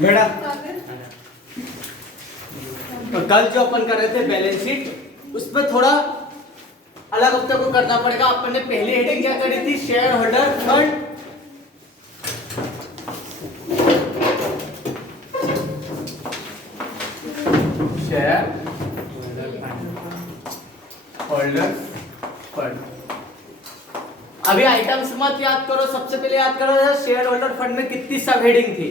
बेटा तो कल जो अपन कर रहे थे बैलेंस शीट उसमें थोड़ा अलग हफ्ते को करना पड़ेगा। अपन ने पहली हेडिंग क्या करी थी, share holder fund. Shareholder fund. अभी आइटम्स मत याद करो, सबसे पहले याद करो शेयर होल्डर फंड में कितनी सब हेडिंग थी,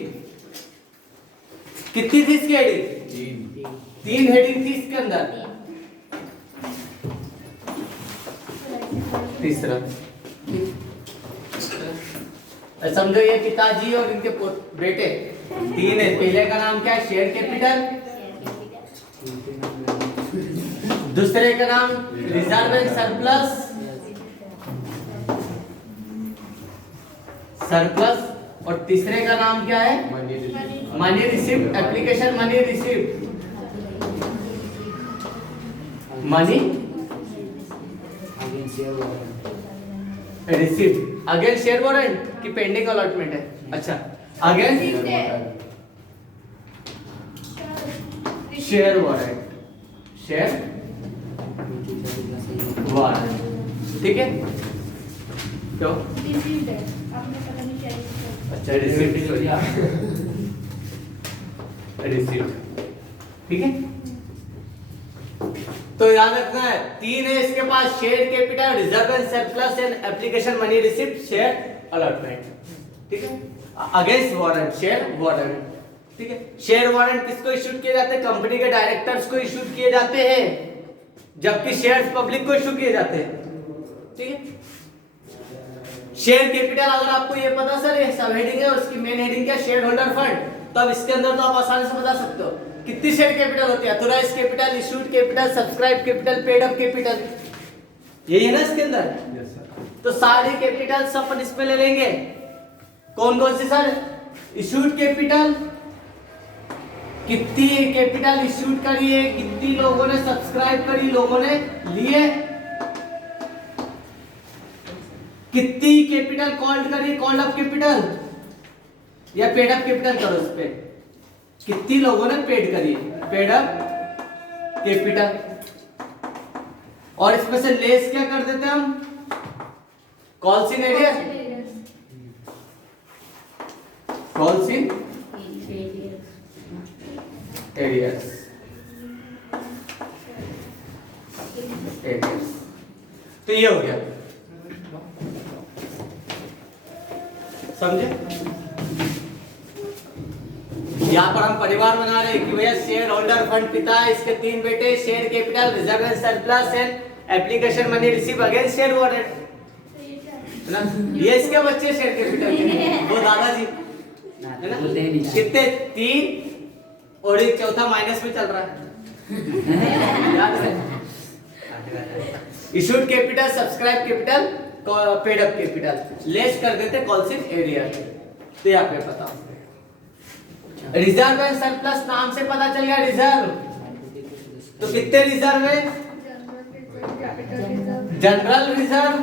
कितनी थी इसकी हेडिंग? तीन हेडिंग थी इसके अंदर। तीसरा समझो ये पिताजी और इनके बेटे तीन है। पहले का नाम क्या है, शेयर कैपिटल। दूसरे का नाम रिजर्व एंड सरप्लस, सरप्लस। और तीसरे का नाम क्या है, money received, application money received, money received again share warrant की पेंडिंग अलॉटमेंट है। अच्छा again share warrant, share warrant, ठीक है। क्यों? अच्छा रिसीव्ड, रिसीव्ड, ठीक है। तो याद रखना है तीन है इसके पास, share capital, reserve and surplus and application money received, share allotment, ठीक है। अगेंस्ट वारंट, शेयर वारंट, ठीक है। शेयर वारंट किसको इशू किए जाते हैं, कंपनी के डायरेक्टर्स को इशू किए जाते हैं, जबकि शेयर्स पब्लिक को इशू किए जाते हैं, ठीक है। शेयर कैपिटल अगर आपको ये पता सर ये सब हेडिंग है और उसकी मेन हेडिंग क्या, शेयर होल्डर फंड, तो अब इसके अंदर तो आप आसानी से बता सकते हो कितनी शेयर कैपिटल होती है, authorised capital, issued capital, subscribe capital, paid up capital, यही है ना इसके अंदर। तो सारी कैपिटल सब अपन इसमें ले लेंगे। कौन कौन सी सर, इशूड कैपिटल, कितनी कैपिटल इशूड करी है, कितनी लोगों ने सब्सक्राइब करी, लोगों ने लिए, कितनी कैपिटल कॉल्ड करी, कॉल्ड अप कैपिटल या पेड अप कैपिटल करो उस पे, कितनी लोगों ने पेड करी, पेड अप कैपिटल। और इसमें से लेस क्या कर देते हैं हम, calls in arrear, calls in arrears, arrears. तो ये हो गया, समझे। यहाँ पर हम परिवार बना रहे हैं कि भैया शेयर होल्डर फंड पिता है, इसके तीन बेटे, share capital, reserve and surplus and application money receive against share warrant, है ना। ये इसके बच्चे शेयर कैपिटल के, वो दादाजी, है ना। कितने, तीन और एक चौथा माइनस में चल रहा है। Issued capital, subscribe capital, paid up capital, less कर देते कॉल्स इन एरियर। तो यहाँ पे पता, रिजर्व एंड सरप्लस नाम से पता चल गया रिजर्व, तो कितने रिजर्व है, जनरल रिजर्व,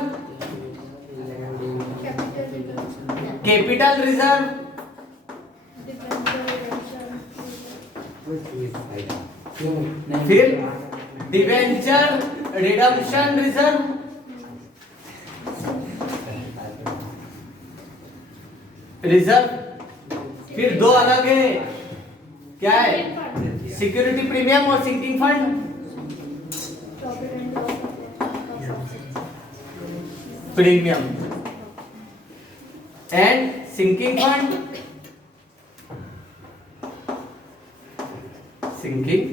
कैपिटल रिजर्व, फिर डिवेंचर रिडम्पशन रिजर्व, रिजर्व। फिर दो अलग है, क्या है, सिक्योरिटी प्रीमियम और sinking fund, premium and sinking fund, sinking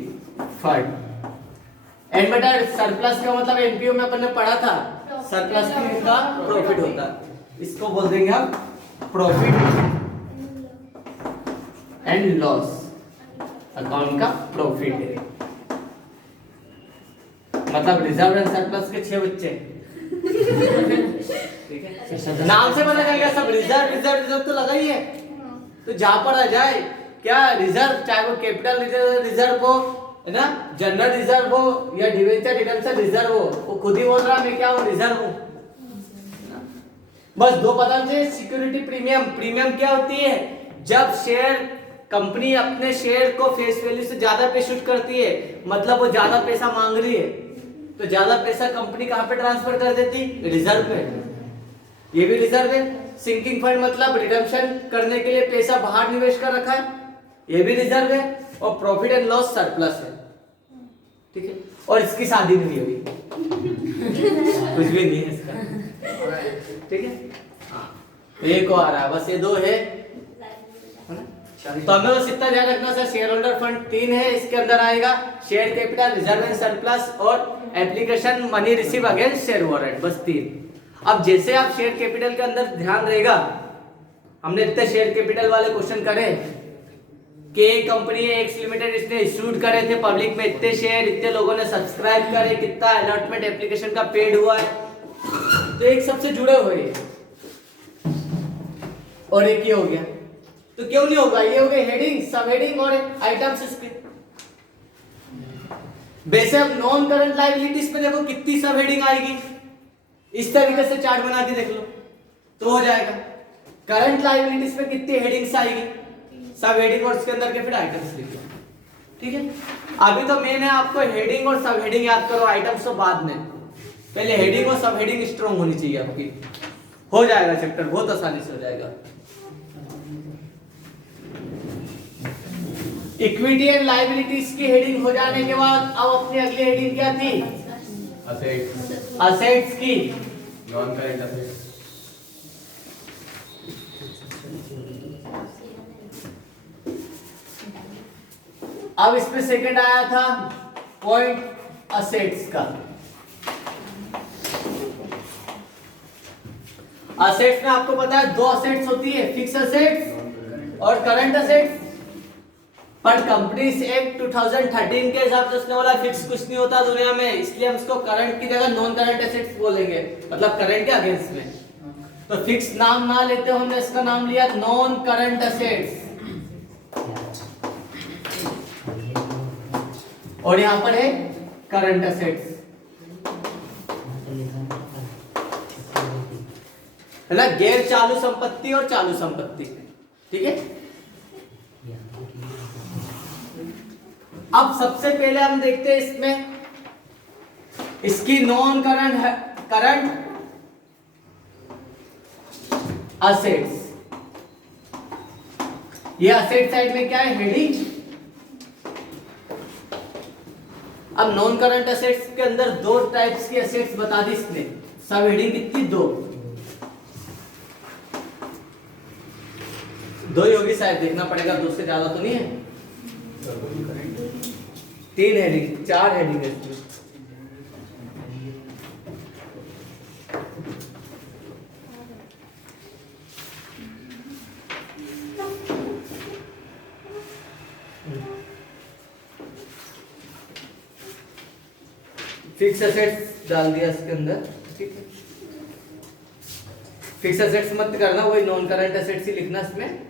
fund. And बेटा सरप्लस का मतलब एनपीओ में अपन ने पढ़ा था, सरप्लस का प्रॉफिट होता है, इसको बोल देंगे हम प्रॉफिट एंड लॉस अकाउंट का प्रॉफिट है। मतलब रिजर्व एंड सरप्लस के 6 बच्चे, ठीक है। नाम से पता चल गया सब, रिजर्व रिजर्व रिजर्व तो लगा ही है। तो जहां पर आ जाए क्या रिजर्व, चाहे वो कैपिटल रिजर्व हो, है ना, जनरल रिजर्व हो या डिवेंचर रिडम्पशन रिजर्व हो, वो खुद ही बोल रहा मैं क्या हूँ, रिजर्व हूँ। बस दो पता मुझे, सिक्योरिटी प्रीमियम, प्रीमियम क्या होती है, जब शेयर कंपनी अपने शेयर को फेस वैल्यू से ज्यादा पे शूट करती है, मतलब वो ज्यादा पैसा मांग रही है, तो ज्यादा पैसा कंपनी कहां पे ट्रांसफर कर देती? रिजर्व पे। ये भी रिजर्व है। सिंकिंग फंड मतलब रिडम्पशन करने के लिए पैसा बाहर निवेश कर रखा है, ये भी रिजर्व है। और प्रॉफिट एंड लॉस सरप्लस है, ठीक है। और इसकी शादी नहीं हुई कुछ भी नहीं है इसका, ठीक है। हाँ एक और आ रहा है, बस ये दो है ना? तो हमें बस इतना ध्यान रखना सर, शेयर होल्डर फंड 3 है, इसके अंदर आएगा share capital, reserve and surplus और application money receive against share warrant, बस 3। अब जैसे आप शेयर कैपिटल के अंदर ध्यान रहेगा, हमने इतने शेयर कैपिटल वाले क्वेश्चन करे कि कंपनी एक्स लिमिटेड इसने इश्यूड करे थे पब्लिक में इतने शेयर, इतने लोगों ने सब्सक्राइब करे, कितना अलॉटमेंट एप्लीकेशन का पेड हुआ है, तो एक सबसे जुड़े हुए हैं। और एक ये हो गया, तो क्यों नहीं होगा? ये हो गए हेडिंग, सब हेडिंग और आइटम्स इसके। वैसे अब नॉन करंट लायबिलिटीज पे देखो कितनी सब हेडिंग आएगी, इस तरीके से चार्ट बना के देख लो तो हो जाएगा। करंट लायबिलिटीज पे कितनी हेडिंग्स आएगी? सब हेडिंग और इसके अंदर के फिर आइटम्स लिख लो, ठीक है। अभी तो मेन है आपको हेडिंग और सब हेडिंग याद करो, आइटम्स तो बाद में, पहले हेडिंग और सब हेडिंग स्ट्रॉन्ग होनी चाहिए आपकी, हो जाएगा चैप्टर बहुत आसानी से हो जाएगा। इक्विटी एंड लायबिलिटीज की हेडिंग हो जाने के बाद अब अपनी अगली हेडिंग क्या थी? असेट्स। असेट्स की नॉन करंट असेट्स। अब इसमें सेकंड आया था पॉइंट असेट्स का। असेट्स में आपको पता है दो असेट्स होती है, फिक्स असेट्स और करंट असेट्स। पर कंपनीज एक्ट 2013 के हिसाब से उसने बोला फिक्स कुछ नहीं होता दुनिया में, इसलिए हम इसको करंट की जगह नॉन करंट एसेट्स बोलेंगे, मतलब करंट के अगेंस्ट में। तो फिक्स नाम ना लेते हमने इसका नाम लिया नॉन करंट एसेट्स, और यहां पर है करंट एसेट्स, है ना, गैर चालू संपत्ति और चालू संपत्ति, ठीक है। अब सबसे पहले हम देखते हैं इसमें इसकी नॉन करंट असेट्स। ये असेट साइड में क्या है? हेडिंग। अब नॉन करंट असेट्स के अंदर दो टाइप्स की असेट्स बता दी इसने, सब हेडिंग कितनी? दो ही होगी शायद, देखना पड़ेगा, दो से ज्यादा तो नहीं है। 3 हेडिंग, 4 हेडिंग है इसमें। फिक्स एसेट्स डाल दिया इसके अंदर, ठीक है। फिक्स एसेट्स मत करना, वही नॉन करंट एसेट्स ही लिखना इसमें।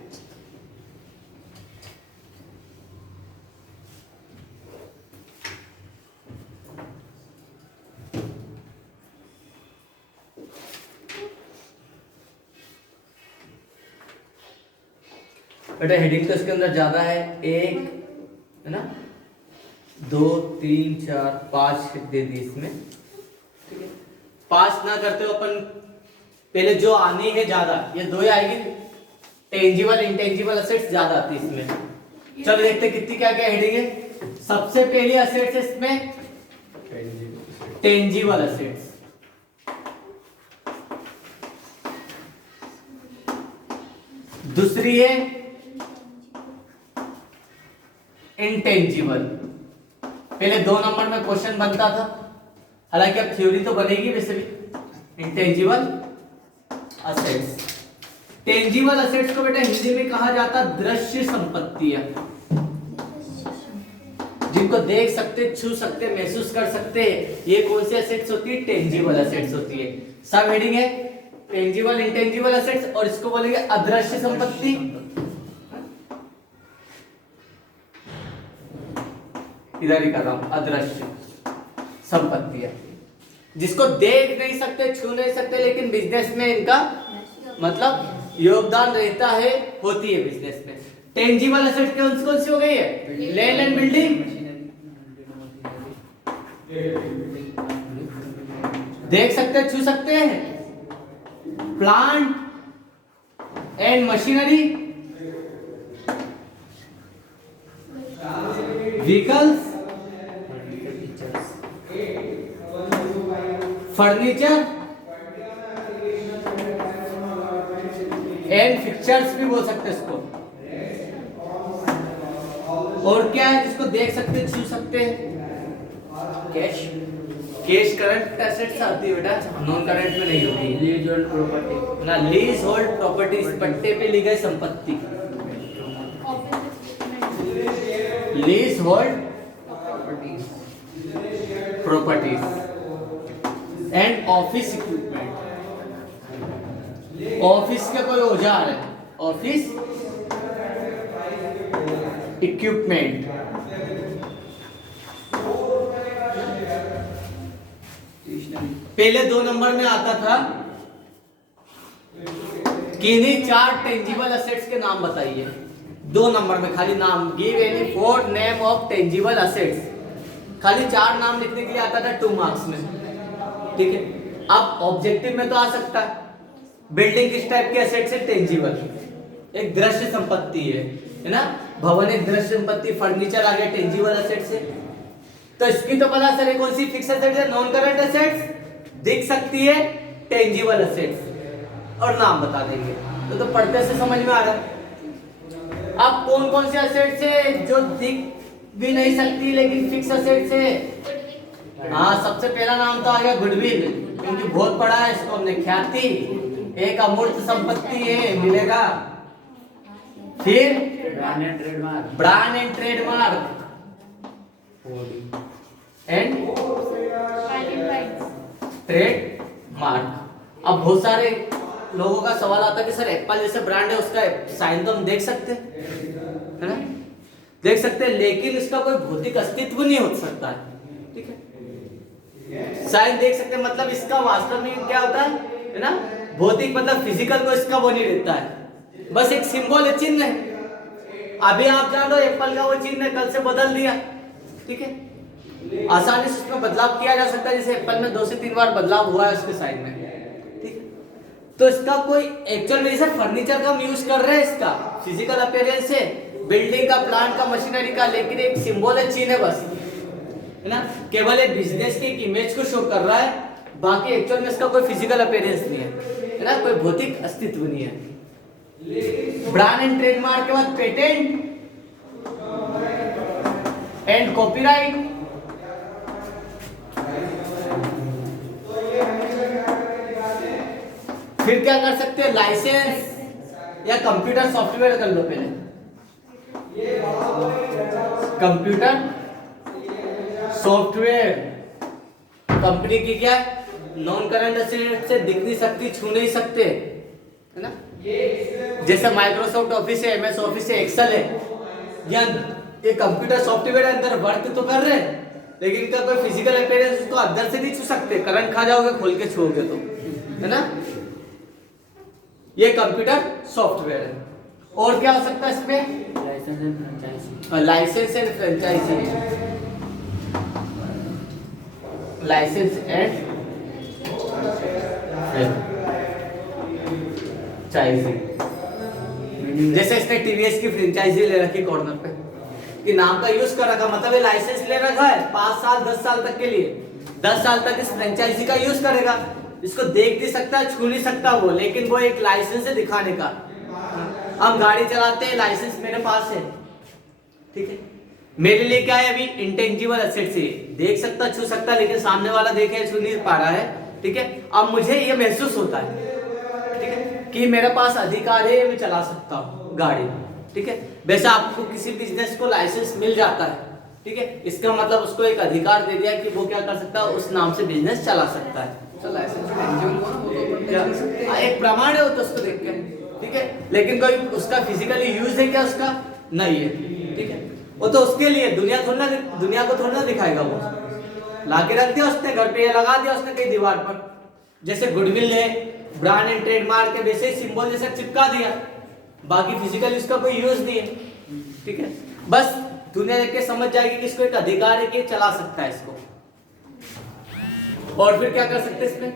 बेटा हेडिंग तो इसके अंदर ज्यादा है, 1 है ना, 2 3 4 5 दे दी इसमें, ठीक है। 5 ना करते हो अपन, पहले जो आनी है ज्यादा, ये 2 ही आएगी। टेंजिबल इंटेंजिबल असेट्स ज्यादा आती है इसमें। चलो देखते कितनी क्या क्या हेडिंग है। सबसे पहली असेट्स है इसमें टेंजिबल असेट्स, दूसरी है इंटेंजिबल। पहले 2 नंबर में क्वेश्चन बनता था, हालांकि अब थ्योरी तो बनेगी वैसे भी। इंटेंजिबल असेट्स, टेंजिबल असेट्स को बेटा हिंदी में कहा जाता दृश्य संपत्तियां, जिनको देख सकते, छू सकते, महसूस कर सकते हैं। ये कौन सी असेट्स होती है? टेंजिबल असेट्स होती है। सब हेडिंग है टेंजिबल इंटेंजिबल असेट्स, और इसको बोलेंगे अदृश्य संपत्ति। इधर ही कर रहा हूं, अदृश्य संपत्तियां, जिसको देख नहीं सकते, छू नहीं सकते, लेकिन बिजनेस में इनका मतलब योगदान रहता है, होती है बिजनेस में। टेंजिबल एसेट कौन सी हो गई है? लैंड एंड बिल्डिंग, देख सकते हैं, छू सकते हैं, plant and machinery, vehicles, furniture and fixtures भी बोल सकते हैं इसको। और क्या है जिसको देख सकते, छू सकते हैं? कैश, कैश करंट एसेट्स आती है बेटा, नॉन करंट में नहीं होती। लीज होल्ड प्रॉपर्टी ना, लीज होल्ड प्रॉपर्टी पट्टे पे ली गई संपत्ति, lease hold properties and office equipment, office के कोई औजार है, ऑफिस इक्विपमेंट। पहले 2 नंबर में आता था कि इन्हीं 4 टेंजिबल एसेट्स के नाम बताइए। 2 नंबर में खाली नाम, give any 4 name of tangible assets, खाली 4 नाम लिखने के लिए आता था 2 मार्क्स में, ठीक है। अब ऑब्जेक्टिव में तो आ सकता है, बिल्डिंग किस टाइप के एसेट्स है? टेंजिबल, एक दृश्य संपत्ति है ना, भवन एक दृश्य संपत्ति, फर्नीचर आ गया टेंजिबल एसेट्स है। तो इसकी तो पता सर कौन सी फिक्स एसेट्स है, नॉन करंट एसेट्स दिख सकती है, टेंजिबल एसेट्स, और नाम बता देंगे। तो पढ़ते से समझ में आ रहा है। अब कौन कौन से एसेट्स है जो दिख भी नहीं सकती लेकिन फिक्स एसेट्स है? हाँ, सबसे पहला नाम तो आ गया गुडविल, क्योंकि बहुत पढ़ा है इसको हमने, ख्याति एक अमूर्त संपत्ति है, मिलेगा। फिर brand and trademark, brand and trademark and trademark. अब बहुत सारे लोगों का सवाल आता है कि सर एप्पल जैसे ब्रांड है उसका साइन तो हम देख सकते हैं, है ना, देख सकते हैं, लेकिन इसका कोई भौतिक अस्तित्व नहीं हो सकता है, ठीक है। साइन देख सकते हैं, मतलब इसका वास्तव में क्या होता है ना, भौतिक मतलब फिजिकल को इसका वो नहीं रहता है, बस एक सिंबल है, चिन्ह है। अभी आप जान लो एप्पल का वो चिन्ह है, कल से बदल दिया, ठीक है, आसानी से उसमें बदलाव किया जा सकता है, जैसे एप्पल में 2 से 3 बार बदलाव हुआ है उसके साइन में, ठीक है। तो इसका कोई एक्चुअल में सर फर्नीचर का हम यूज कर रहे हैं, इसका फिजिकल अपीयरेंस है, बिल्डिंग का, प्लांट का, मशीनरी का, लेकिन एक सिंबल है, चिन्ह है बस, है ना, केवल एक बिजनेस की एक इमेज को शो कर रहा है, बाकी एक्चुअल में इसका कोई फिजिकल अपीयरेंस नहीं है ना, कोई भौतिक अस्तित्व नहीं है। ब्रांड एंड ट्रेडमार्क के बाद पेटेंट एंड कॉपीराइट, फिर क्या कर सकते हैं, लाइसेंस या कंप्यूटर सॉफ्टवेयर कर लो पहले, कंप्यूटर सॉफ्टवेयर कंपनी की क्या है, नॉन करंट एसेट से दिख नहीं सकती, छू नहीं सकते, है ना, जैसे माइक्रोसॉफ्ट ऑफिस है, एमएस ऑफिस है, एक्सेल है, या ये कंप्यूटर सॉफ्टवेयर अंदर वर्क तो कर रहे हैं, लेकिन इनका कोई फिजिकल अपीयरेंस उसको अंदर से नहीं छू सकते, करंट खा जाओगे खोल के छूओगे तो, है ना, ये कंप्यूटर सॉफ्टवेयर है। और क्या हो सकता है इसमें, licence and franchisee, licence and franchisee, licence and franchisee, जैसे इसने टीवीएस की फ्रेंचाइजी ले रखी कॉर्नर पे, कि नाम का यूज कर रखा, मतलब ये लाइसेंस ले रखा है 5 साल 10 साल तक के लिए, 10 साल तक इस फ्रेंचाइजी का यूज करेगा, इसको देख नहीं सकता, छू नहीं सकता वो, लेकिन वो एक लाइसेंस है दिखाने का। हम गाड़ी चलाते हैं, लाइसेंस मेरे पास है, ठीक है, मेरे लिए क्या है अभी इंटेंजिबल एसेट से, देख सकता, छू सकता, लेकिन सामने वाला देखे छू नहीं पा रहा है, ठीक है। अब मुझे ये महसूस होता है, ठीक है, कि मेरे पास अधिकार है, मैं चला सकता हूँ गाड़ी, ठीक है। वैसे आपको किसी बिजनेस को लाइसेंस मिल जाता है, ठीक है, इसका मतलब उसको एक अधिकार दे दिया कि वो क्या कर सकता है, उस नाम से बिजनेस चला सकता है। एक प्रमाण है वो तो उसको देख के, ठीक है, लेकिन कोई उसका फिजिकली यूज है क्या, उसका नहीं है, ठीक है, वो तो उसके लिए दुनिया को थोड़ा ना दिखाएगा, वो ला के रख दिया उसने घर पे, ये लगा दिया उसने कहीं दीवार पर, जैसे गुडविल है, ब्रांड एंड ट्रेडमार्क है, वैसे ही सिंबल जैसे चिपका दिया, बाकी फिजिकल इसका कोई यूज नहीं है, ठीक है। बस दुनिया देख के समझ जाएगी कि इसको एक अधिकार है कि चला सकता है इसको। और फिर क्या कर सकते हैं इसमें?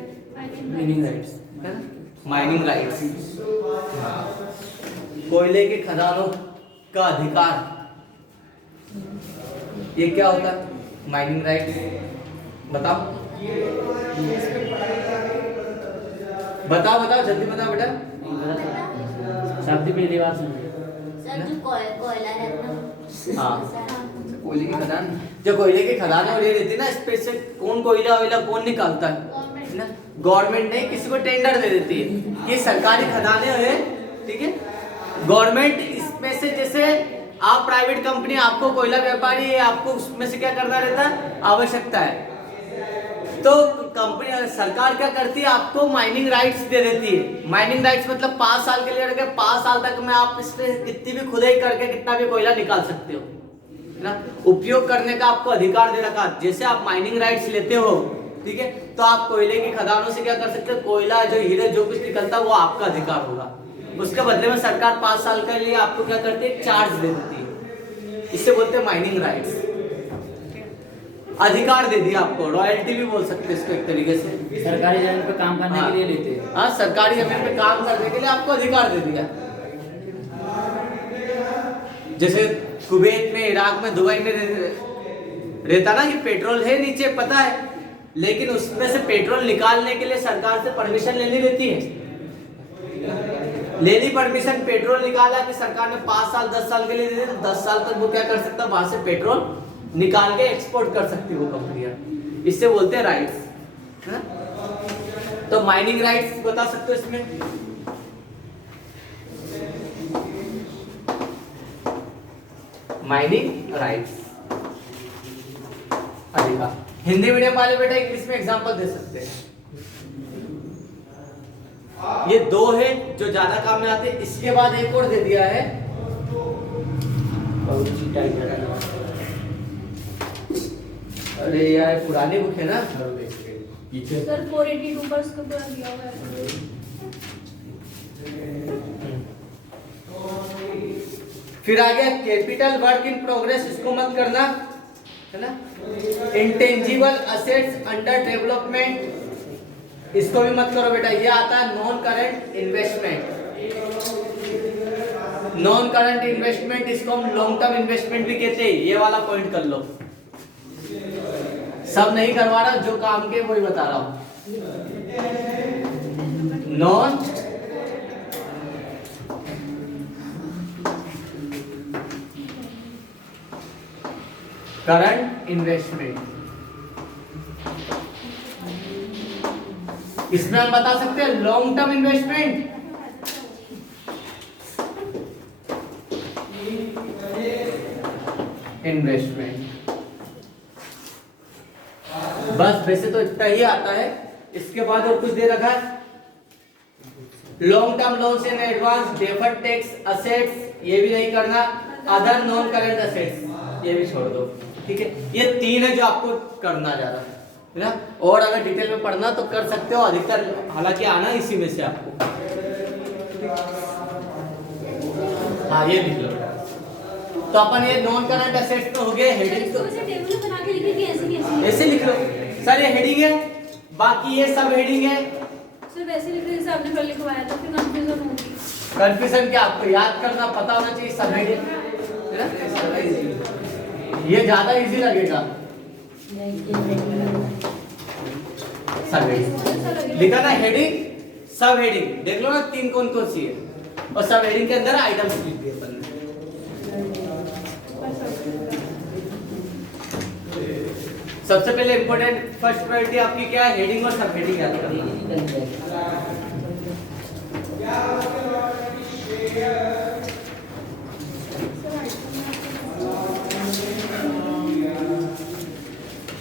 माइनिंग राइट्स, है ना, माइनिंग राइट्स, कोयले के खदानों का अधिकार, ये क्या होता है? Mining rights. बताओ बताओ बताओ, जल्दी बताओ बेटा। शब्द पहली बार सुनिए। सर जो कोयला रहता है, हाँ, कोयले की खदान, जो कोयले की खदान है और ये रहती है ना, स्पेस से कौन कोयला वोयला कौन निकालता है ना? गवर्नमेंट नहीं, किसी को टेंडर दे देती है, ये सरकारी खदानें हैं, ठीक है। गवर्नमेंट इसमें से, जैसे आप प्राइवेट कंपनी, आपको कोयला व्यापारी है, आपको उसमें से क्या करना रहता है? आवश्यकता है, तो कंपनी सरकार क्या करती है? आपको माइनिंग राइट्स दे देती है। माइनिंग राइट्स मतलब 5 साल के लिए रखे, 5 साल तक में आप इसमें कितनी भी खुदाई करके कितना भी कोयला निकाल सकते हो, है ना। उपयोग करने का आपको अधिकार दे रखा। जैसे आप माइनिंग राइट्स लेते हो, ठीक है, तो आप कोयले की खदानों से क्या कर सकते हो? कोयला, जो हीरे, जो कुछ निकलता है वो आपका अधिकार होगा। उसके बदले में सरकार 5 साल के लिए आपको क्या करती है? चार्ज दे देती है। इससे बोलते हैं माइनिंग राइट्स, अधिकार दे दिया आपको। रॉयल्टी भी बोल सकते हैं इसको एक तरीके से। सरकारी जमीन पे काम करने के लिए लेते हैं। हाँ, सरकारी जमीन पे काम करने के लिए आपको अधिकार दे दिया। जैसे कुवैत में, इराक में, दुबई में रहता ना कि पेट्रोल है नीचे, पता है, लेकिन उसमें से पेट्रोल निकालने के लिए सरकार से परमिशन लेनी रहती है। ले ली परमिशन, पेट्रोल निकाला कि सरकार ने 5 साल 10 साल के लिए दे दिया, 10 साल तक वो क्या कर सकता है? वहां से पेट्रोल निकाल के एक्सपोर्ट कर सकती वो कंपनियां। इससे बोलते हैं राइट्स, है ना। तो माइनिंग राइट्स बता सकते हो इसमें? माइनिंग राइट्स अधिकार। हिंदी मीडियम वाले बेटा इंग्लिश में एग्जांपल दे सकते हैं। ये 2 है जो ज्यादा काम में आते हैं। इसके बाद एक और दे दिया है, अरे यार पुरानी बुक है ना, सर 482 पर उसका पूरा दिया हुआ है। फिर आ गया कैपिटल वर्क इन प्रोग्रेस, इसको मत करना, है ना। इंटेंजिबल असेट्स अंडर डेवलपमेंट, इसको भी मत करो बेटा। ये आता है non current investment. Non current investment, इसको हम लॉन्ग टर्म इन्वेस्टमेंट भी कहते हैं। ये वाला पॉइंट कर लो। सब नहीं करवा रहा, जो काम के वही बता रहा हूं। नॉन करंट इन्वेस्टमेंट, इसमें हम बता सकते हैं लॉन्ग टर्म इन्वेस्टमेंट, बस। वैसे तो इतना ही आता है, इसके बाद और कुछ दे रखा है। Long term loans in advance, deferred tax assets, ये भी नहीं करना। अदर नॉन करंट असेट्स, ये भी छोड़ दो, ठीक है। ये 3 है जो आपको करना ज्यादा है ना। और अगर डिटेल में पढ़ना तो कर सकते हो, अधिकतर हालांकि आना इसी में से आपको। हाँ, ये लिख लो। तो अपन ये नॉन करंट असेट्स में हो गए। हेडिंग तो टेबल बना के लिखिए, ऐसे ऐसे लिख लो सर, ये हेडिंग है, बाकी ये सब हेडिंग है। सर वैसे लिख रहे जैसे आपने पहले लिखवाया था, फिर कंफ्यूजन होगी। कंफ्यूजन क्या, आपको याद करना पता होना चाहिए सब हेडिंग, है ना। ये ज्यादा इजी लगेगा। सब हेडिंग लिखा ना, हेडिंग सब हेडिंग देख लो ना, 3 कौन कौन सी है, और सब हेडिंग के अंदर आइटम्स लिख दिए अपन ने। सबसे पहले इंपॉर्टेंट फर्स्ट प्रायोरिटी आपकी क्या है? हेडिंग और सब हेडिंग याद करना।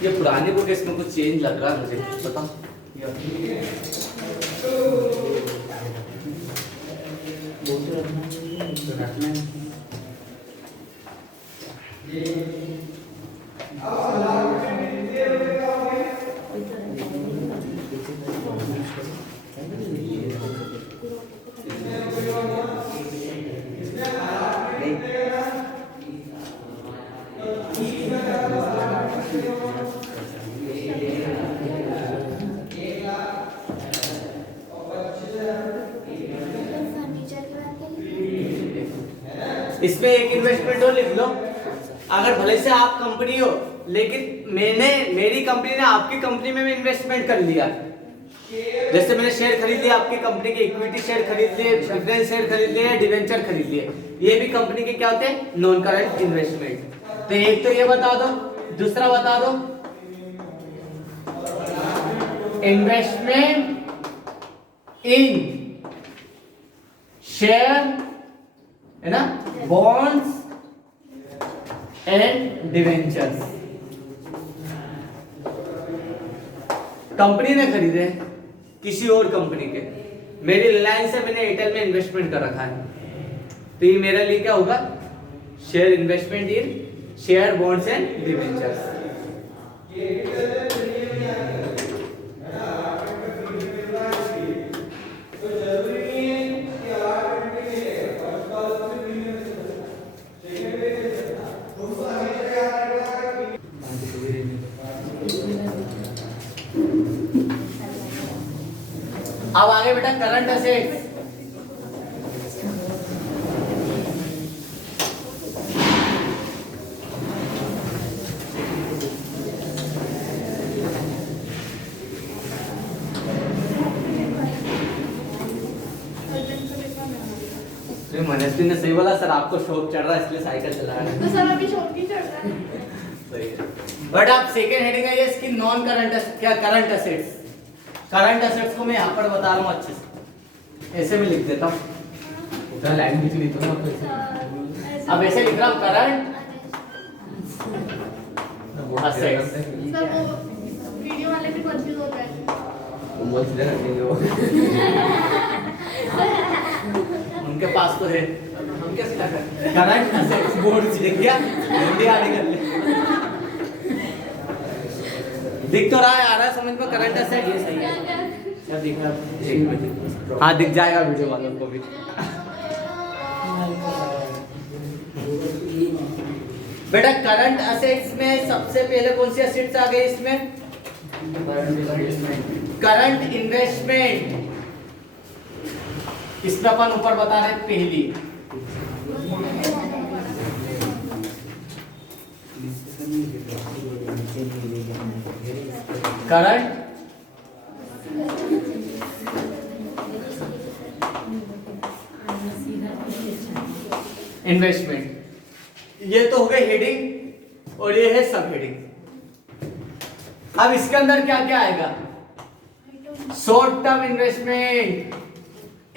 ये पुरानी बुक है, इसमें कुछ चेंज लग रहा है मुझे, बताओ। इसमें एक इन्वेस्टमेंट और लिख लो। अगर भले से आप कंपनी हो, लेकिन मेरी कंपनी ने आपकी कंपनी में भी इन्वेस्टमेंट कर लिया, जैसे मैंने शेयर खरीद लिया आपकी कंपनी के, इक्विटी शेयर खरीद लिए, प्रेफरेंस शेयर खरीद लिए, डिवेंचर खरीद लिए, ये भी कंपनी के क्या होते हैं? Non current investment. तो एक तो ये बता दो, दूसरा बता दो इन्वेस्टमेंट इन शेयर, है ना, बॉन्ड्स एंड डिवेंचर्स। कंपनी ने खरीदे किसी और कंपनी के, मेरी रिलायंस है, मैंने एयरटेल में इन्वेस्टमेंट कर रखा है, तो ये मेरे लिए क्या होगा? Share investment in share, bonds and debentures. अब आगे बेटा करंट असेट्स। मनस्वी ने सही बोला सर, आपको शौक चढ़ रहा है इसलिए साइकिल चला रहे हैं। तो सर अभी शौक नहीं चढ़ रहा है। सही है। बट आप सेकेंड हेडिंग है ये इसकी नॉन करंट, क्या करंट असेट्स। करंट असेट्स को मैं यहाँ पर बता रहा हूँ अच्छे से, ऐसे में लिख देता हूँ, उधर लाइन लिख ली तो ना, अब ऐसे लिख रहा हूँ करंट असेट्स। सर वो वीडियो वाले भी कंफ्यूज होता है। उनके पास तो है, हम कैसे करें? करंट असेट्स बोर्ड से लिख दिया, हिंदी आगे कर ले। दिख तो रहा है, आ रहा है समझ में? करंट असेट ये सही है। क्या दिख रहा है? एक मिनट, हाँ दिख जाएगा वीडियो वालों को भी। बेटा करंट असेट्स में सबसे पहले कौन सी असेट्स आ गई इसमें? Current investment. इसमें अपन ऊपर बता रहे पहली करंट इन्वेस्टमेंट। ये तो हो गए हेडिंग और ये है सब हेडिंग। अब इसके अंदर क्या क्या आएगा? शॉर्ट टर्म इन्वेस्टमेंट,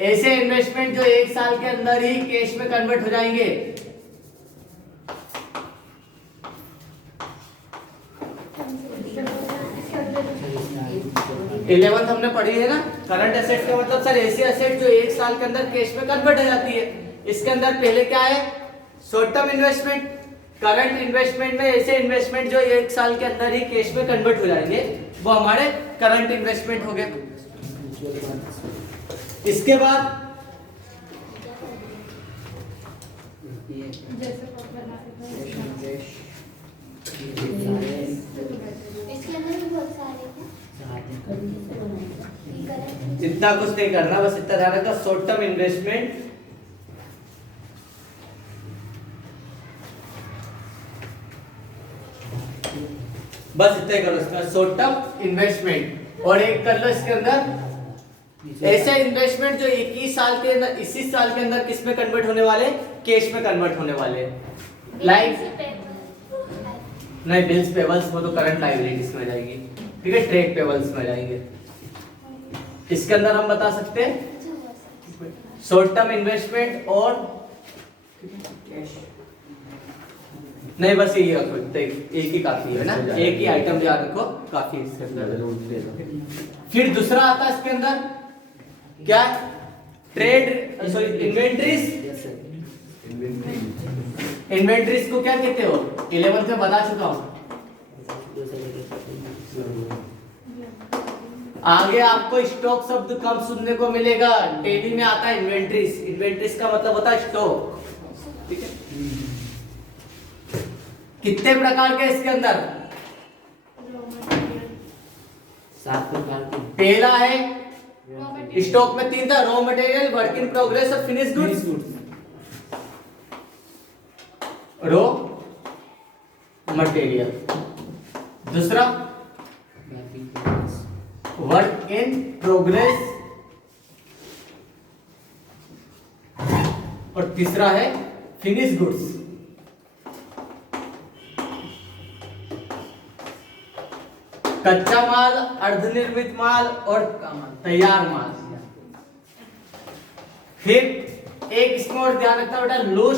ऐसे इन्वेस्टमेंट जो एक साल के अंदर ही कैश में कन्वर्ट हो जाएंगे। इलेवंथ हमने पढ़ी है ना, करंट एसेट्स का मतलब सर ऐसी एसेट जो एक साल के अंदर कैश में कन्वर्ट हो जाती है। इसके अंदर पहले क्या है? Short term investment. Current investment में ऐसे इन्वेस्टमेंट जो एक साल के अंदर ही कैश में कन्वर्ट हो जाएंगे, वो हमारे करंट इन्वेस्टमेंट हो गए। इसके बाद इतना कुछ नहीं करना, बस इतना ध्यान रखना, शॉर्ट टर्म इन्वेस्टमेंट बस इतना ही करो इसका, शॉर्ट टर्म इन्वेस्टमेंट। और एक कर लो इसके अंदर ऐसे इन्वेस्टमेंट जो एक ही साल के अंदर, इसी साल के अंदर किस में कन्वर्ट होने वाले? कैश में कन्वर्ट होने वाले। लाइक नहीं, बिल्स पेबल्स वो तो करंट लायबिलिटीज में जाएगी, ठीक है, ट्रेड पेबल्स में जाएंगे। इसके अंदर हम बता सकते हैं शॉर्ट टर्म इन्वेस्टमेंट और नहीं, बस यही रखो, एक ही काफी है ना, एक ही आइटम याद रखो, काफी इसके अंदर। फिर दूसरा आता है इसके अंदर क्या? Trade, sorry, inventories. इन्वेंट्रीज को क्या कहते हो? 11th में बता चुका हूं। आगे आपको स्टॉक शब्द कम सुनने को मिलेगा, टेली में आता है इन्वेंट्रीज। इन्वेंट्रीज का मतलब होता है स्टॉक, ठीक है। कितने प्रकार के इसके अंदर? 7 प्रकार के पहला है रॉ मटेरियल स्टॉक में 3 था, raw material, work in progress और फिनिश गुड्स। Raw material. दूसरा वर्क इन प्रोग्रेस और तीसरा है फिनिश गुड्स। कच्चा माल, अर्धनिर्मित माल और तैयार माल। फिर एक इसमें और ध्यान रखना बेटा, लूज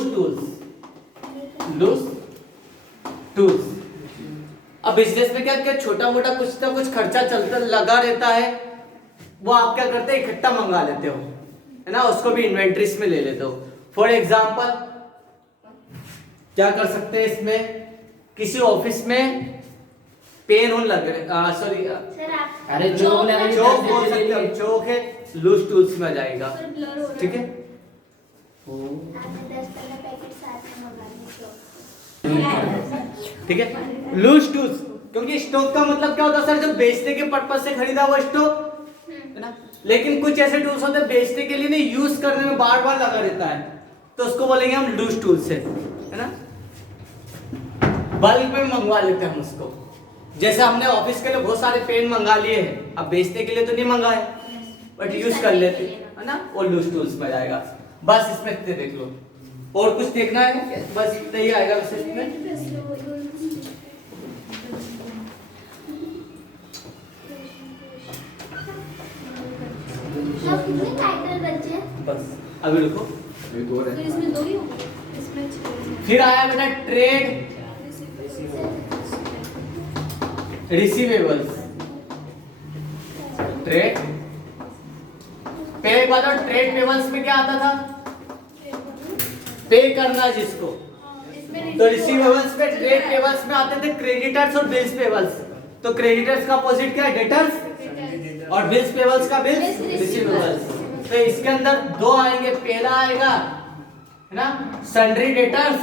टूल्स। अब बिजनेस में क्या क्या छोटा मोटा कुछ ना कुछ खर्चा चलता लगा रहता है, वो आप क्या करते हैं इकट्ठा मंगा लेते हो, है ना, उसको भी इन्वेंट्रीज में ले लेते हो। फॉर एग्जाम्पल क्या कर सकते हैं इसमें, किसी ऑफिस में पेन होने लग रहे, सॉरी सर आप अरे जो बोले अभी चौक बोल सकते हो, चौक है, लूज टूल्स में आ जाएगा। सर ब्लर हो रहा है। ठीक है, आपने 10 वाला पैकेट साथ में मंगा लीजिए। ठीक है, लूज टूल्स। क्योंकि स्टॉक का मतलब क्या होता है सर, जो बेचने के पर्पज से खरीदा वो स्टॉक, है ना। लेकिन कुछ ऐसे टूल्स होते हैं बेचने के लिए नहीं, यूज करने में बार बार लगा रहता है, तो उसको बोलेंगे हम लूज टूल्स है ना। बल्क में मंगवा लेते हैं हम उसको। जैसे हमने ऑफिस के लिए बहुत सारे पेन मंगा लिए हैं, अब बेचने के लिए तो नहीं मंगाए, बट यूज कर लेते है ना, वो लूज टूल्स में जाएगा। बस इसमें इतने देख लो, और कुछ देखना है, बस इतना ही आएगा वैसे इसमें। अब कितने टाइटल बचे हैं? बस अभी रुको। तो इसमें 2 ही होंगे, इसमें 6 हैं। फिर आया बेटा ट्रेड रिसीवेबल्स। ट्रेड, पहले एक बात और, ट्रेड पेबल्स में क्या आता था, पे करना जिसको, तो रिसीवेबल्स में, ट्रेड पेबल्स में आते थे क्रेडिटर्स और बिल्स पेबल्स। तो क्रेडिटर्स का अपोजिट क्या है, डेटर्स, और बिल्स पेबल्स का बिल्स रिसीवेबल्स। तो इसके अंदर 2 आएंगे, पहला आएगा है ना सन्ड्री डेटर्स,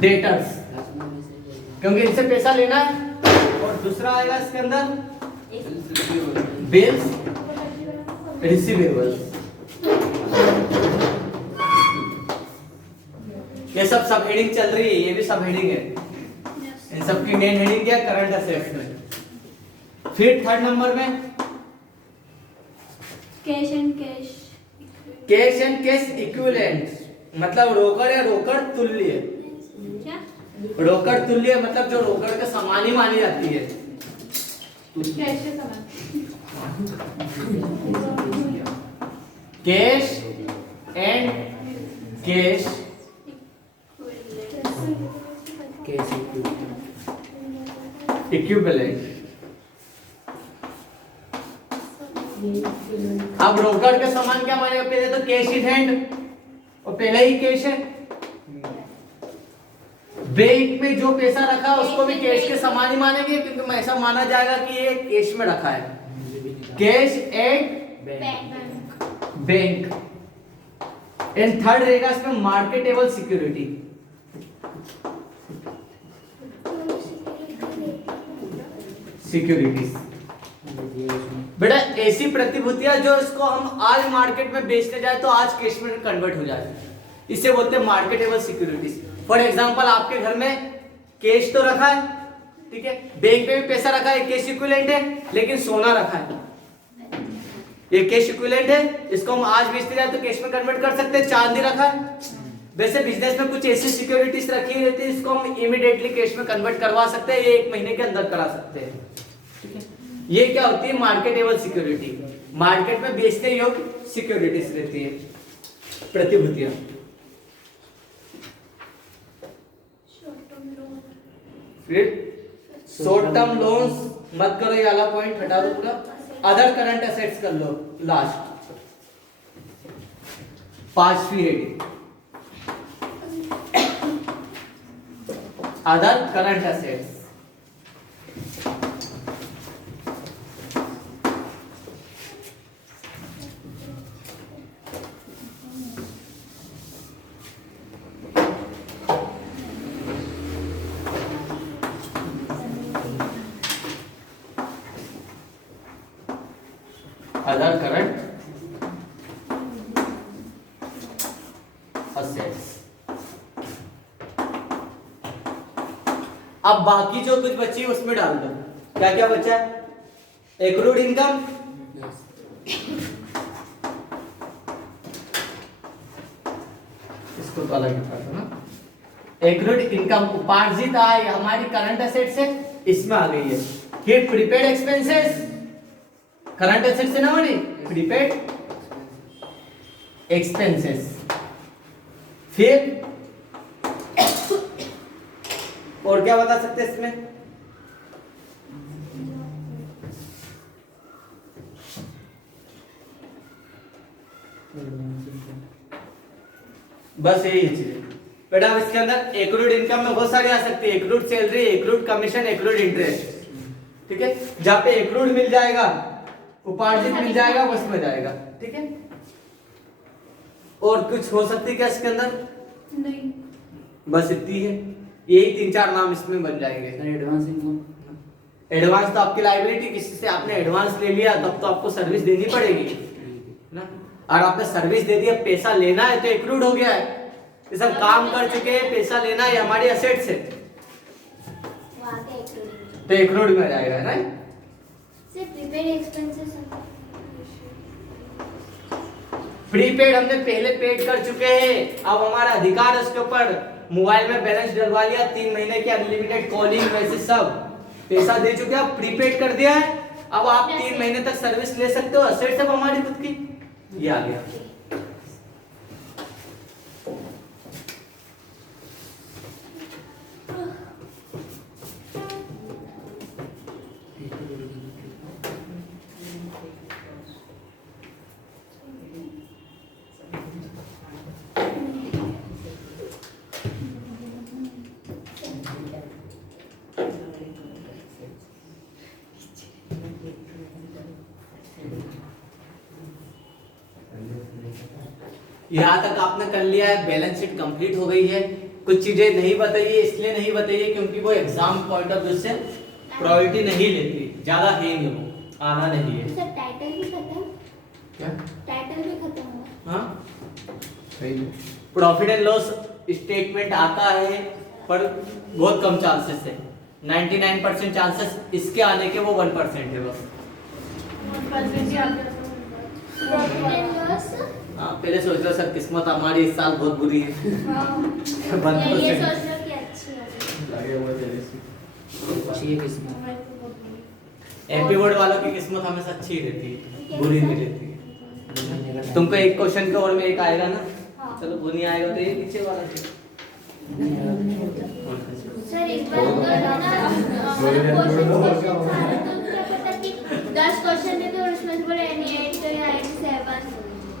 डेटर्स क्योंकि इनसे पैसा लेना है, और दूसरा आएगा इसके अंदर बिल्स रिसीवेबल्स। ये सब हेडिंग चल रही है, ये भी सब हेडिंग है। इन सब की मेन हेडिंग क्या, करंट असेट्स में। फिर 3rd नंबर में cash and cash, cash and cash equivalent, मतलब रोकड़ या रोकड़ तुल्य। क्या रोकड़ तुल्य मतलब जो रोकड़ का समान ही मानी जाती है। कैश से समान, कैश एंड कैश कैसे इक्विवेलेंट। अब रोकड़ के समान क्या मानेगा, पहले तो कैश इन हैंड, और पहले ही कैश है। बैंक में जो पैसा रखा है उसको भी कैश के समान ही मानेंगे, क्योंकि ऐसा माना जाएगा कि ये कैश में रखा है। Cash and bank. And 3rd रहेगा इसमें मार्केटेबल सिक्योरिटी। सिक्योरिटीज बेटा ऐसी प्रतिभूतियां जो इसको हम आज मार्केट में बेचने जाए तो आज कैश में कन्वर्ट हो जाए, इसे बोलते हैं मार्केटेबल सिक्योरिटीज। फॉर एग्जांपल आपके घर में कैश तो रखा है, ठीक है, बैंक में भी पैसा रखा है, कैश इक्विवेलेंट है, लेकिन सोना रखा है, ये कैश इक्विवेलेंट है, इसको हम आज बेचते जाए तो कैश में कन्वर्ट कर सकते हैं। चांदी रखा है, वैसे बिजनेस में कुछ ऐसी सिक्योरिटीज रखी रहती है इसको हम इमीडिएटली कैश में कन्वर्ट करवा सकते हैं, ये 1 महीने के अंदर करा सकते हैं, ठीक है। ये क्या होती है, मार्केटेबल सिक्योरिटी, मार्केट में बेचने योग्य सिक्योरिटीज रहती है, प्रतिभूतियां। फिर शॉर्ट टर्म लोन्स मत करो, ये वाला पॉइंट हटा दो पूरा। अदर करंट एसेट्स कर लो लास्ट, 5वीं heading other current assets. Other current assets. अब बाकी जो कुछ बची है उसमें डाल दो। क्या क्या बचा है? एक्रूड इनकम, इसको तो अलग कर दो ना। एक्रूड इनकम उपार्जित आय हमारी करंट एसेट से इसमें आ गई है। फिर प्रीपेड एक्सपेंसेस करंट एसेट से ना बनी, प्रीपेड एक्सपेंसेस। फिर और क्या बता सकते हैं इसमें? बस यही चीज बेटा। अब इसके अंदर एक्रूड इनकम में बहुत सारी आ सकती है, accrued salary, accrued commission, accrued interest, ठीक है। जहां पे एक्रूड मिल जाएगा, उपार्जित मिल जाएगा, उसमें जाएगा, ठीक है। और कुछ हो सकती है क्या इसके अंदर? नहीं, बस इतनी है, यही 3-4 नाम इसमें बन जाएंगे। एडवांस इनकम, एडवांस तो आपकी लायबिलिटी, किसी से आपने एडवांस ले लिया तब तो आपको सर्विस देनी पड़ेगी ना। और आपने सर्विस दे दी, अब पैसा लेना है तो एक्रूड हो गया है। ये सब काम कर चुके हैं, पैसा लेना है हमारी एसेट्स है तो एक्रूड में जाएगा, राइट। सिर्फ प्रीपेड एक्सपेंसेस प्रीपेड हमने पहले पेड कर चुके हैं, अब हमारा अधिकार है उसके ऊपर। मोबाइल में बैलेंस डलवा लिया, 3 महीने की अनलिमिटेड कॉलिंग मैसेज सब पैसा दे चुके, अब प्रीपेड कर दिया है। अब आप 3 महीने तक सर्विस ले सकते हो, एसेट सब हमारी खुद की। ये आ गया। यहाँ तक आपने कर लिया है, बैलेंस शीट कंप्लीट हो गई है। कुछ चीजें नहीं बताइए, इसलिए नहीं बताइए क्योंकि वो एग्जाम पॉइंट ऑफ व्यू से प्रायोरिटी नहीं लेती, ज्यादा है नहीं, वो आना नहीं है। सर टाइटल भी खत्म, क्या टाइटल भी खत्म हुआ। हाँ, प्रॉफिट एंड लॉस स्टेटमेंट आता है पर बहुत कम चांसेस है, 99% चांसेस इसके आने के, वो 1% है बस। प्रॉफिट एंड लॉस, हाँ, पहले सोच रहा सर किस्मत हमारी इस साल बहुत बुरी है। ये सोच लो कि अच्छी है। अच्छी है किस्मत। एमपी बोर्ड वालों की किस्मत हमेशा अच्छी रहती है, बुरी नहीं रहती है। तुमको एक क्वेश्चन के और में एक आएगा ना, चलो वो नहीं आएगा तो ये पीछे वाला है। सर इस बार क्वेश्चन 10 क्वेश्चन थे तो उसमें से बोले 8 या 7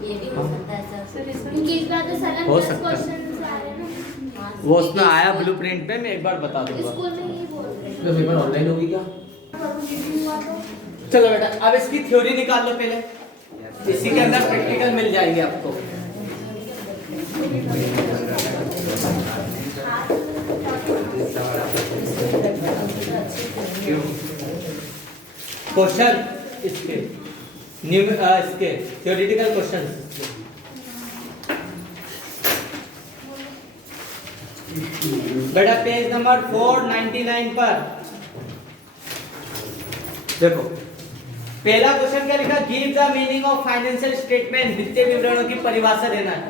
ये भी हो सकता है सर। क्योंकि इस बार तो सलग हो 10 सकता है। क्वेश्चन आ रहे हैं ना। वो उसमें आया ब्लूप्रिंट पे, मैं एक बार बता दूंगा। स्कूल में ही बोल रहे हैं। तो पेपर ऑनलाइन होगी क्या? चलो बेटा, अब इसकी थ्योरी निकाल लो पहले, इसी के अंदर प्रैक्टिकल मिल जाएंगे आपको। क्वेश्चन इसके इसके थ्योरेटिकल क्वेश्चन। बेटा पेज नंबर 499 पर देखो, पहला क्वेश्चन क्या लिखा? Give the meaning of financial statement, वित्तीय विवरणों की परिभाषा देना है।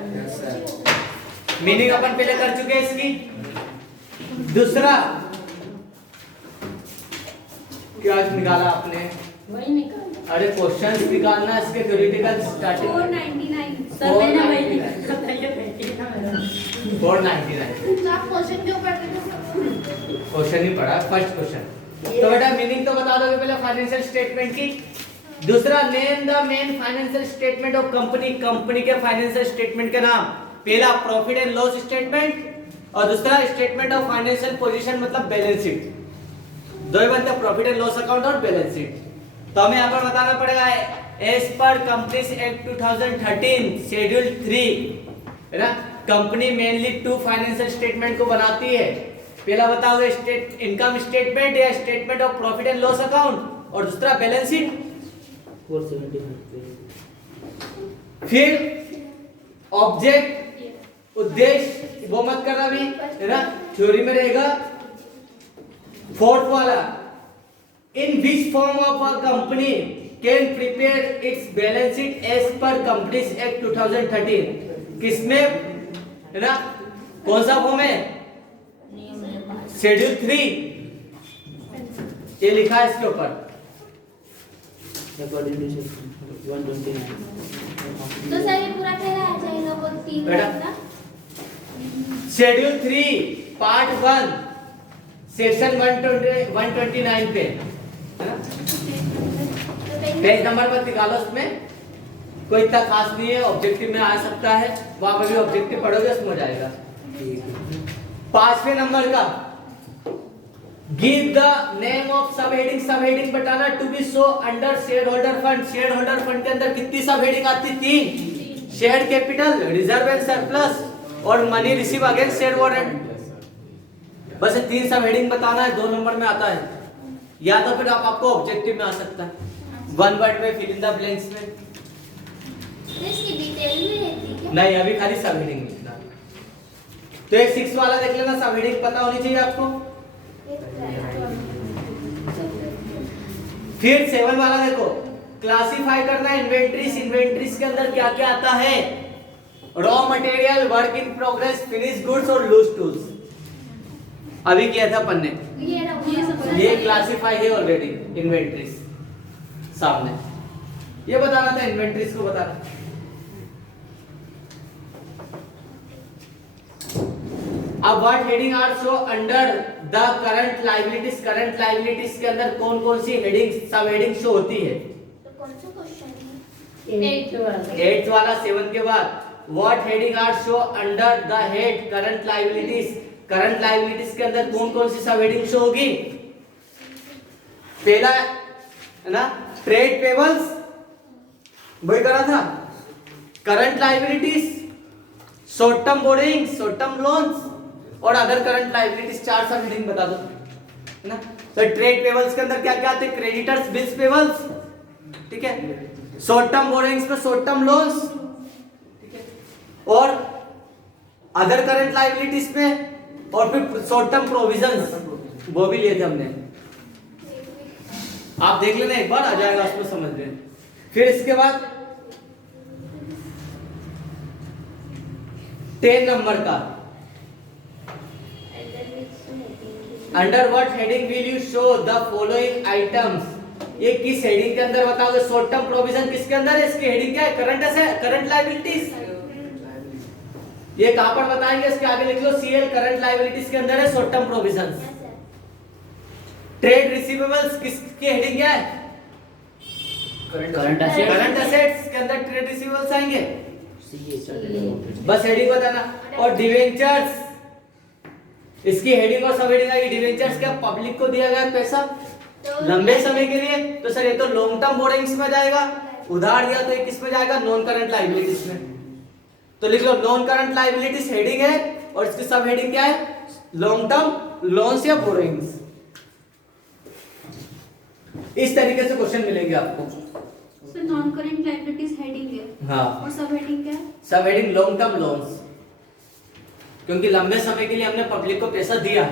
मीनिंग अपन पहले कर चुके हैं इसकी। दूसरा क्या निकाला आपने? वही निकाल। अरे क्वेश्चंस निकालना इसके थ्योरेटिकल स्टार्टिंग 499 सर मैंने वही 499 तो आप क्वेश्चन क्यों पढ़ रहे थे? क्वेश्चन ही पढ़ा, फर्स्ट क्वेश्चन। तो बेटा मीनिंग तो बता दोगे पहले फाइनेंशियल स्टेटमेंट की। दूसरा, name the main financial statement of company, company के फाइनेंशियल स्टेटमेंट के नाम। पहला प्रॉफिट एंड लॉस स्टेटमेंट और दूसरा स्टेटमेंट ऑफ फाइनेंशियल पोजीशन मतलब बैलेंस शीट। दो ही बनते हैं, प्रॉफिट एंड लॉस अकाउंट और बैलेंस शीट। तो हमें यहाँ पर बताना पड़ेगा as per companies act 2013 schedule 3 है ना, कंपनी मेनली 2 फाइनेंशियल स्टेटमेंट को बनाती है। पहला बताओगे स्टेट इनकम स्टेटमेंट या statement of profit and loss account, और दूसरा बैलेंस शीट। 475 फिर ऑब्जेक्ट, उद्देश्य, वो मत करना भी, है ना, थ्योरी में रहेगा। फोर्थ वाला, in which form of a company can prepare its balance sheet as per companies act 2013, किसमें, है ना, कौन सा फॉर्म है, शेड्यूल 3, ये लिखा है इसके ऊपर। According to section 129. तो सर ये पूरा पहला आ जाएगा वो 3 बेटा। का। शेड्यूल 3 पार्ट 1 सेक्शन 129 पे, है ना, पेज नंबर मत निकालो, उसमें कोई इतना खास नहीं है, ऑब्जेक्टिव में आ सकता है, वहां पर भी ऑब्जेक्टिव पढ़ोगे उसमें हो जाएगा। 5वें नंबर का, give the name of sub heading, sub heading बताना to be show under shareholder fund. Shareholder fund के अंदर कितनी सब हेडिंग आती, 3, share capital, reserve and surplus और money receive against share warrant. बस 3 सब हेडिंग बताना है, 2 नंबर में आता है, या तो फिर आपको ऑब्जेक्टिव में आ सकता है, 1 वर्ड में, फिल इन द ब्लैंक्स में। इसकी डिटेल में रहती है क्या? नहीं, अभी खाली सब हेडिंग लिखना। तो एक 6 वाला देख लेना, सब हेडिंग पता होनी चाहिए आपको। फिर 7 वाला देखो, क्लासिफाई करना इन्वेंट्रीज, इन्वेंट्रीज के अंदर क्या क्या आता है, raw material, work in progress, finish goods और लूज टूल्स। अभी किया था अपन ने, ये क्लासिफाई है ऑलरेडी, इन्वेंट्रीज सामने, ये बताना था, इन्वेंट्रीज को बताना। अब what heading are show under the current liabilities, current liabilities के अंदर कौन कौन सी हेडिंग, सब हेडिंग शो होती है। तो कौन सा क्वेश्चन है? 8th वाला 7 के बाद, what heading are show under the head current liabilities, current liabilities के अंदर कौन कौन सी सब हेडिंग शो होगी। पहला है ना, ट्रेड पेबल्स, वही करा था, current liabilities, short term borrowing, short term loans और अदर करंट लायबिलिटीज, 4 सब हेडिंग बता दो, है ना। तो ट्रेड पेबल्स के अंदर क्या क्या आते हैं, क्रेडिटर्स, बिल्स पेबल्स, ठीक है, शॉर्ट टर्म बोरिंग्स में शॉर्ट टर्म लोन्स, ठीक है, और अदर करंट लायबिलिटीज में, और फिर शॉर्ट टर्म प्रोविजंस, वो भी लिए थे हमने, आप देख लेना एक बार, आ जाएगा उसमें समझ लेना। फिर इसके बाद 10 नंबर का, under what heading will you show the following items, ये किस हेडिंग के अंदर बताओगे। शॉर्ट टर्म प्रोविजन किसके अंदर है, इसकी हेडिंग क्या है, करंट एसेट, करंट लायबिलिटीज, ये कहां पर बताएंगे, इसके आगे लिख लो सीएल, करंट लायबिलिटीज के अंदर है short term provisions. Trade receivables किसकी हेडिंग क्या है, करंट एसेट, करंट एसेट्स के अंदर ट्रेड रिसीवेबल्स आएंगे, CA बस हेडिंग बताना। और डिवेंचर्स, इसकी हेडिंग और सब हेडिंग आएगी। डिवेंचर्स क्या, पब्लिक को दिया गया पैसा लंबे समय के लिए, तो सर ये तो लॉन्ग टर्म बोरिंग्स में जाएगा, उधार दिया तो ये किस में जाएगा, नॉन करंट लायबिलिटीज में। तो लिख लो नॉन करंट लायबिलिटीज हेडिंग है, और इसकी सब हेडिंग क्या है, लॉन्ग टर्म लोन्स या बोरिंग्स। इस तरीके से क्वेश्चन मिलेंगे आपको। Sir non current liabilities heading है, हाँ, और सब हेडिंग क्या है? सब हेडिंग लॉन्ग टर्म लोन्स, क्योंकि लंबे समय के लिए हमने पब्लिक को पैसा दिया।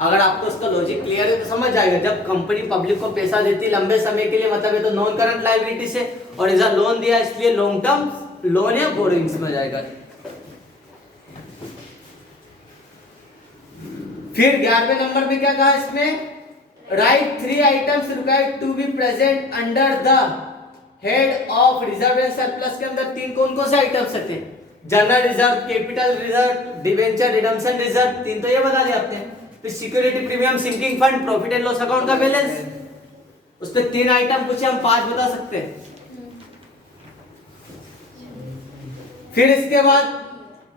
अगर आपको इसका लॉजिक क्लियर है तो समझ जाएगा, जब कंपनी पब्लिक को पैसा देती है लंबे समय के लिए, मतलब ये तो नॉन करंट लायबिलिटी से, और इधर लोन दिया इसलिए लॉन्ग टर्म लोन या बोरिंग्स में जाएगा। फिर 11वें नंबर पे क्या कहा इसमें, right 3 items required to be present under the head of reserve and surplus के अंदर 3 कौन कौन से आइटम्स थे, general reserve, capital reserve, debenture, redemption reserve, 3 तो ये बता दिया आपने। फिर security premium, sinking fund, profit and loss account का बैलेंस, उसपे 3 आइटम पूछे, हम 5 बता सकते हैं। फिर इसके बाद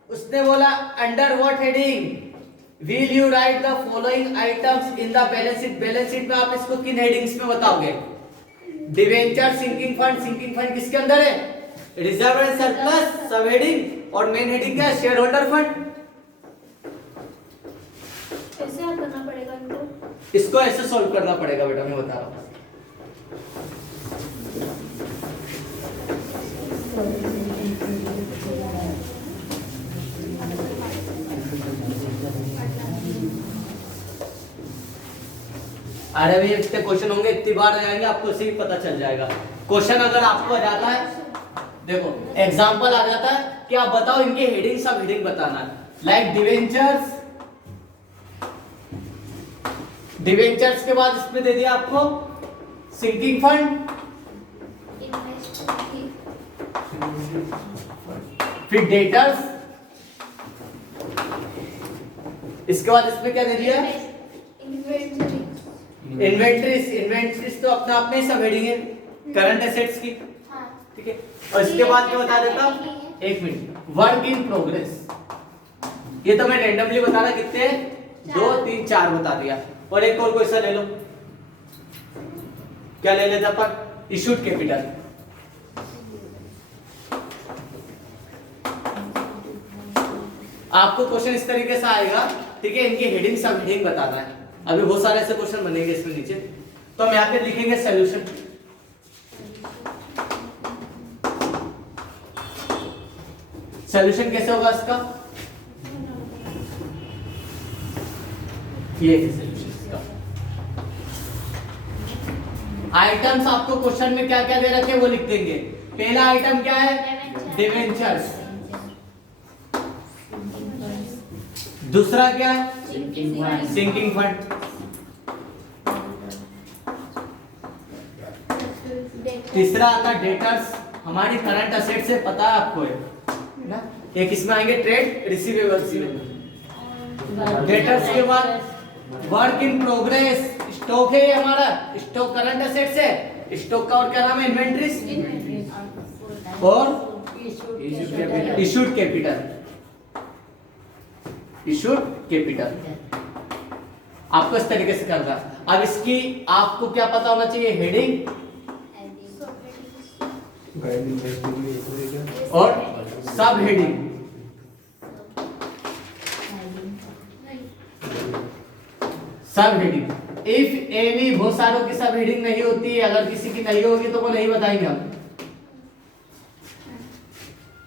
उसने बोला under what heading will you right the following items in the balance sheet, balance sheet में आप इसको किन हेडिंग्स में बताओगे, डिवेंचर, सिंकिंग फंड किसके अंदर है, रिजर्व एंड सरप्लस, सब हेडिंग, और मेन हेडिंग क्या है, शेयर होल्डर फंड। कैसे हल करना पड़ेगा इनको? इसको ऐसे सॉल्व करना पड़ेगा बेटा, मैं बता रहा हूँ। अरे भैया इतने क्वेश्चन होंगे, इतनी बार जाएंगे आपको इससे भी पता चल जाएगा। क्वेश्चन अगर आपको आ जाता है, देखो एग्जांपल आ जाता है कि आप बताओ इनके हेडिंग, सब हेडिंग बताना है। लाइक डिवेंचर्स, डिवेंचर्स के बाद इसमें दे दिया आपको सिंकिंग फंड, फिर डेटर्स, इसके बाद इसमें क्या दे दिया, इन्वेंटरीज। इन्वेंटरीज तो अपने आप में सब हेडिंग है करंट एसेट्स की, ठीक है। और इसके बाद क्या बता देता हूं, एक मिनट, वर्क इन प्रोग्रेस। ये तो मैं रैंडमली बता रहा, कितने 2 3 4 बता दिया। और एक और क्वेश्चन ले लो, क्या ले लेते अपन, इशूड कैपिटल। आपको क्वेश्चन इस तरीके से आएगा, ठीक है, इनकी हेडिंग सब हेडिंग बताना है। अभी बहुत सारे ऐसे क्वेश्चन बनेंगे इसमें नीचे, तो हम यहाँ पे लिखेंगे सॉल्यूशन। सॉल्यूशन कैसे होगा इसका, ये है सॉल्यूशन इसका। आइटम्स आपको क्वेश्चन में क्या क्या दे रखे वो लिख देंगे। पहला आइटम क्या है, डिवेंचर्स। दूसरा क्या है, सिंकिंग फंड। तीसरा आता है डेटर्स, हमारी करंट असेट से पता है आपको है ना। ये किसमें आएंगे, ट्रेड रिसीवेबल्स में। डेटर्स के बाद वर्क इन प्रोग्रेस, स्टॉक है ये हमारा, स्टॉक करंट असेट्स है, स्टॉक का और क्या नाम है, इन्वेंटरीज। और इशूड कैपिटल, इशूड कैपिटल आपको इस तरीके से करना। अब इसकी आपको क्या पता होना चाहिए, हेडिंग और सब heading. Sub heading, if any, बहुत सारों की सब हेडिंग नहीं होती है, अगर किसी की नहीं होगी तो वो नहीं बताएंगे हम।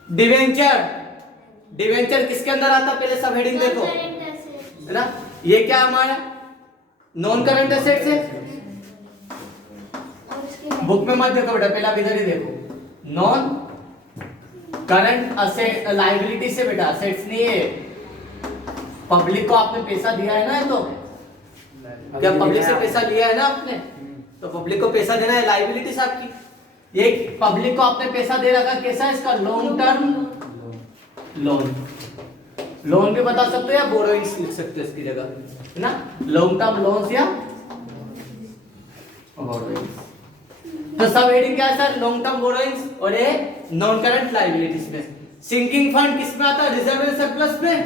डिवेंचर, डिवेंचर किसके अंदर आता है, पहले सब हेडिंग देखो, है ना। ये क्या हमारा नॉन करंट एसेट्स है, बुक में मत देखो बेटा, पहले आप इधर ही देखो, नॉन करंट असेट, लायबिलिटी से बेटा, असेट्स नहीं है। पब्लिक को आपने पैसा दिया है ना, ये तो क्या पब्लिक से पैसा लिया है ना आपने, तो पब्लिक को पैसा देना है, लायबिलिटीज आपकी। ये पब्लिक को आपने पैसा दे रखा, कैसा है इसका, लॉन्ग टर्म लोन। लोन भी बता सकते हो या बोरोइंग्स लिख सकते हो इसकी जगह, है ना, लॉन्ग टर्म लोन्स या बोरोइंग्स। तो सब हेडिंग क्या है सर, लॉन्ग टर्म बोरोइंग्स और ये नॉन करंट लायबिलिटीज में। सिंकिंग फंड किस में आता है, रिजर्व एंड सरप्लस में।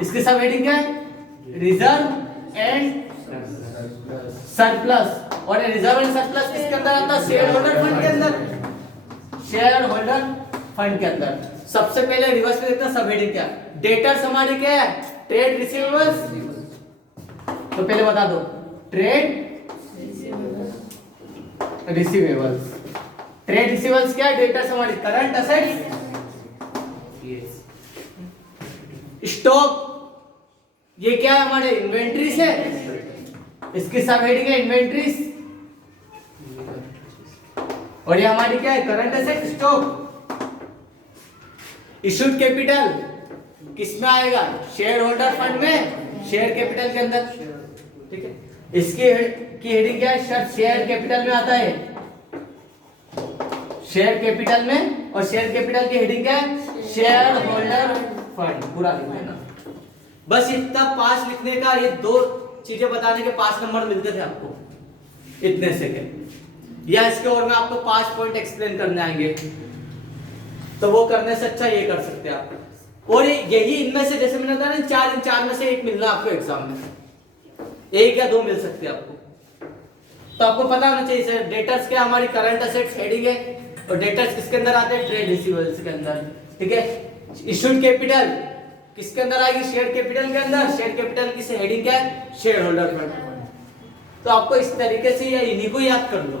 इसकी सब हेडिंग क्या है, रिजर्व एंड सरप्लस। और रिजर्व एंड सरप्लस किसके अंदर आता है, शेयर होल्डर फंड के अंदर, शेयर होल्डर फंड के अंदर। सबसे पहले रिवर्स में देखते हैं सब हेडिंग क्या, डेटर्स हमारी क्या है, ट्रेड रिसीवेबल्स। तो पहले बता दो, ट्रेड रिसीवेबल्स। ट्रेड रिसीवेबल्स क्या है, डेटर्स हमारी करंट असेट्स। स्टॉक ये क्या है, हमारे इन्वेंट्रीज है, इसकी सब हेडिंग है इन्वेंट्रीज। और ये हमारी क्या है, current asset, stock. Issued capital किसमें आएगा, शेयर होल्डर फंड में, शेयर कैपिटल के अंदर, ठीक है। इसकी की हेडिंग क्या है, शेयर कैपिटल में आता है, शेयर कैपिटल में। और शेयर कैपिटल की हेडिंग क्या है, शेयर होल्डर फंड। पूरा लिख देना, बस इतना 5 लिखने का, ये 2 चीजें बताने के 5 नंबर मिलते थे आपको इतने से के। या इसके और में आपको 5 पॉइंट एक्सप्लेन करने आएंगे, तो वो करने से अच्छा ये कर सकते हैं आप। और यही इनमें से, जैसे मैंने बताया ना, 4 में से एक मिलना आपको एग्जाम में, 1 या 2 मिल सकते हैं आपको। तो आपको पता होना चाहिए सर, डेटर्स क्या हमारी करंट असेट्स हेडिंग है, और डेटर्स किसके अंदर आते हैं, ट्रेड रिसीवेबल्स के अंदर, ठीक है। इशूड कैपिटल किसके अंदर आएगी, शेयर कैपिटल के अंदर। शेयर कैपिटल की हेडिंग क्या है, शेयर होल्डर फंड। तो आपको इस तरीके से या इन्हीं को याद कर लो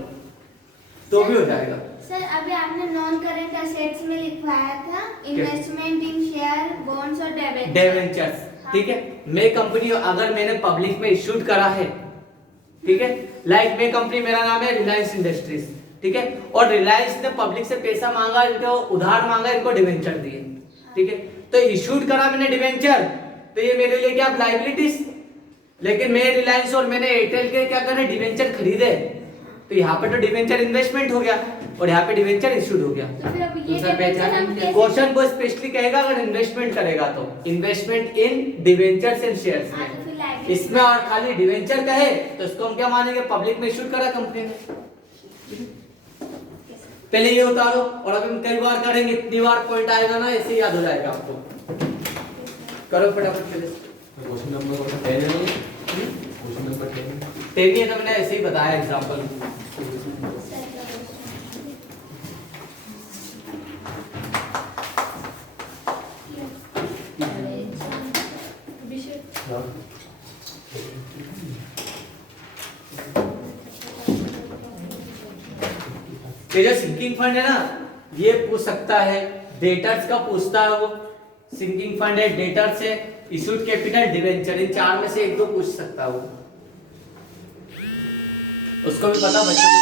तो भी हो जाएगा। सर अभी आपने नॉन करंट एसेट्स में लिखवाया था इन्वेस्टमेंट इन शेयर बॉन्ड्स और डिवेंचर्स, ठीक है। मैं कंपनी अगर मैंने पब्लिक में इशूड करा है, ठीक है, लाइक मैं कंपनी, मेरा नाम है रिलायंस इंडस्ट्रीज, ठीक है, और रिलायंस ने पब्लिक से पैसा मांगा, इनको उधार मांगा, इनको डिवेंचर दिए, ठीक है, तो इशूड करा मैंने डिवेंचर, तो ये मेरे लिए क्या लायबिलिटीज। लेकिन मैं रिलायंस और मैंने एयरटेल के क्या करे डिवेंचर खरीदे, तो यहाँ पे तो डिवेंचर इन्वेस्टमेंट हो गया और यहाँ पे डिवेंचर इशूड हो गया। तो फिर अब ये दूसरा डिवेंचर हम कैसे क्वेश्चन को स्पेशली कहेगा अगर इन्वेस्टमेंट करेगा तो investment in debentures and shares हाँ, तो फिर में, liability इसमें और खाली डिवेंचर कहे तो इसको हम क्या मानेंगे, पब्लिक में इशूड करा कंपनी ने। पहले ये उतारो और अभी हम कई बार करेंगे, इतनी बार पॉइंट आएगा ना ऐसे ही याद हो जाएगा आपको। करो फटाफट पहले। क्वेश्चन नंबर 10 है, क्वेश्चन नंबर 10 तेरी तो मैंने ऐसे ही बताया एग्जांपल। ये जो सिंकिंग फंड है ना, ये पूछ सकता है, डेटर्स का पूछता है वो, सिंकिंग फंड है, डेटर्स है, इशूड कैपिटल, डिवेंचर, इन चार में से एक दो पूछ सकता है वो। उसको भी पता बच्चों को